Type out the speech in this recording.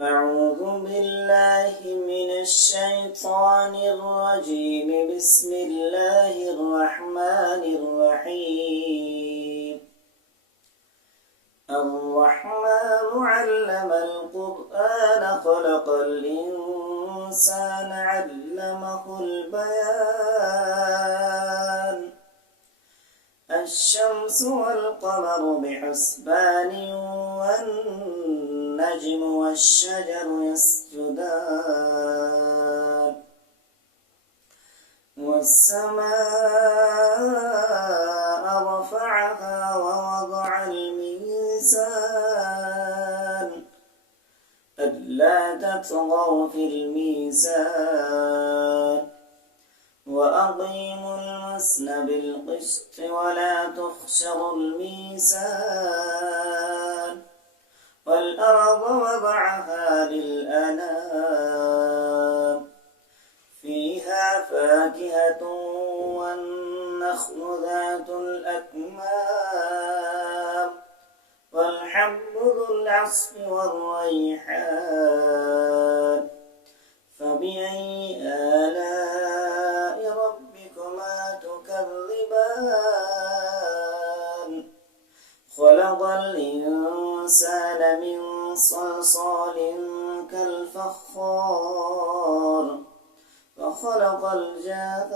أعوذ بالله من الشيطان الرجيم. بسم الله الرحمن الرحيم. الرحمن علم القرآن خلق الإنسان علمه البيان. الشمس والقمر بحسبان والنجم والشجر يسجدان والسماء رفعها ووضع الميزان ألا تطغوا في الميزان وأقيموا الوزن بالقسط ولا تخسروا الميزان والأرض وضعها للأنام فيها فاكهة والنخل ذات الأكمام والحب ذو العصف والريحان فبأي آلاء ربكما تكذبان خلق الإنسان من صلصال كالفخار وخلق الجان